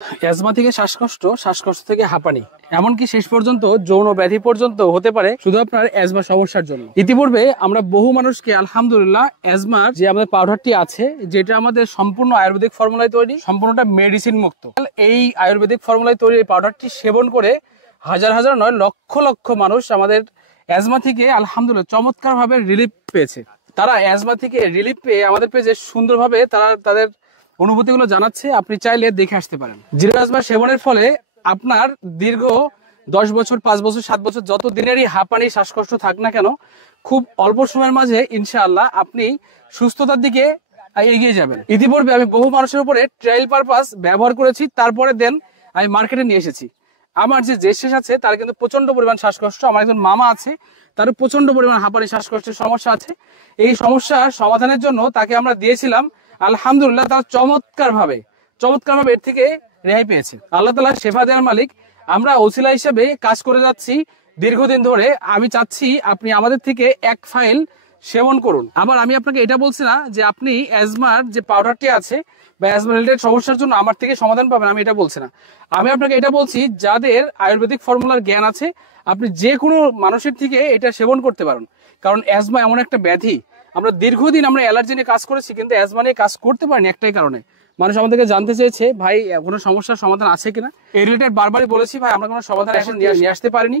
Asthma থেকে শ্বাসকষ্ট, শ্বাসকষ্ট থেকে হাঁপানি, এমনকি শেষ পর্যন্ত যৌন ব্যাধি পর্যন্ত হতে পারে শুধু আপনার অ্যাজমা সমস্যার জন্য। ইতিপূর্বে আমরা বহু মানুষকে আলহামদুলিল্লাহ অ্যাজমার যে আমাদের পাউডারটি আছে, যেটা আমাদের সম্পূর্ণ আয়ুর্বেদিক ফর্মুলায় তৈরি, সম্পূর্ণটা মেডিসিন মুক্ত, এই আয়ুর্বেদিক ফর্মুলায় তৈরি এই পাউডারটি সেবন করে হাজার হাজার নয় লক্ষ লক্ষ মানুষ আমাদের অ্যাজমা থেকে আলহামদুলিল্লাহ চমৎকার ভাবে রিলিফ পেয়েছে। তারা অ্যাজমা থেকে রিলিফ পেয়ে আমাদের পেজে সুন্দরভাবে তারা তাদের অনুভূতিগুলো জানাচ্ছে। আপনি চাইলে দেখে আসতে পারেন। জিরো অ্যাজমা সেবনের ফলে আপনার দীর্ঘ 10 বছর, 5 বছর, 7 বছর যত দিনেরই হাঁপানি শ্বাসকষ্ট থাক না কেন, খুব অল্প সময়ের মাঝে ইনশাআল্লাহ আপনি সুস্থতার দিকে এগিয়ে যাবেন। ইতিপূর্বে আমি বহু মানুষের উপরে ট্রায়াল পারপাস ব্যবহার করেছি, তারপরে দেন আমি মার্কেটে নিয়ে এসেছি। আমার যে শেষ আছে তার কিন্তু প্রচন্ড পরিমাণ শ্বাসকষ্ট, আমার একজন মামা আছে তার প্রচন্ড পরিমাণ হাঁপানি শ্বাসকষ্টের সমস্যা আছে। এই সমস্যা সমাধানের জন্য তাকে আমরা দিয়েছিলাম, আলহামদুলিল্লাহ তার চমৎকার ভাবে এর থেকে রেহাই পেয়েছে। আল্লাহ তাআলা শেফা দেওয়ার মালিক। আমরা ওসিলা হিসেবে কাজ করে যাচ্ছি দীর্ঘদিন ধরে। আমি চাচ্ছি আপনি আমাদের থেকে এক ফাইল সেবন করুন। আবার আমি আপনাকে এটা বলছি না যে আপনি অ্যাজমার যে পাউডারটি আছে বা অ্যাজমা রিলেটেড সমস্যার জন্য আমার থেকে সমাধান পাবেন, আমি এটা বলছি না। আমি আপনাকে এটা বলছি যাদের আয়ুর্বেদিক ফর্মুলার জ্ঞান আছে আপনি যে কোনো মানুষের থেকে এটা সেবন করতে পারেন। কারণ অ্যাজমা এমন একটা ব্যাধি, আমরা দীর্ঘদিন আমরা অ্যালার্জি নিয়ে কাজ করেছি কিন্তু অ্যাজমা নিয়ে কাজ করতে পারিনি একটাই কারণে, মানুষ আমাদেরকে জানতে চেয়েছে ভাই কোনো সমস্যার সমাধান আছে কিনা। এই রিলেটেড বারবারই বলেছি ভাই আমরা কোনো সমাধান এখন নিয়ে আসতে পারিনি,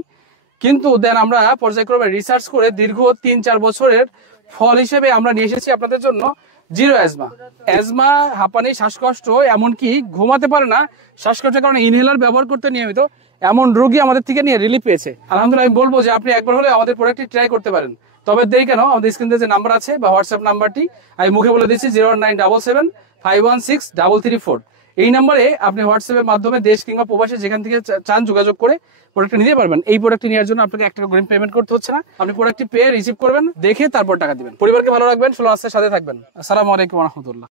কিন্তু দেন আমরা পর্যায়ক্রমে রিসার্চ করে দীর্ঘ 3-4 বছরের ফল হিসেবে আমরা নিয়ে এসেছি আপনাদের জন্য জিরো অ্যাজমা। অ্যাজমা, হাঁপানি, শ্বাসকষ্ট, এমনকি ঘুমাতে পারে না শ্বাসকষ্টের কারণে ইনহেলার ব্যবহার করতে নিয়মিত এমন রোগী আমাদের থেকে নিয়ে রিলিফ পেয়েছে। আলহামদুলিল্লাহ আমি বলবো যে আপনি একবার হলে আমাদের প্রোডাক্টটি ট্রাই করতে পারেন। তবে দেরি কেন, আমাদের স্ক্রিনে যে নাম্বার আছে বা হোয়াটসঅ্যাপ নাম্বারটি আমি মুখে বলে দিচ্ছি 01977516334। এই নাম্বারে আপনি হোয়াটসঅ্যাপের মাধ্যমে দেশ কিংবা প্রবাসী যেখান থেকে চান যোগাযোগ করে প্রোডাক্টটা নিতে পারবেন। এই প্রোডাক্টটি নেওয়ার জন্য আপনাকে 1 টাকা করে পেমেন্ট করতে হচ্ছে না, আপনি প্রোডাক্টটি পেয়ে রিসিভ করবেন, দেখে তারপর টাকা দিবেন। পরিবারকে ভালো রাখবেন, সাথে থাকবেন। আসসালামু আলাইকুম ওয়া রাহমাতুল্লাহ।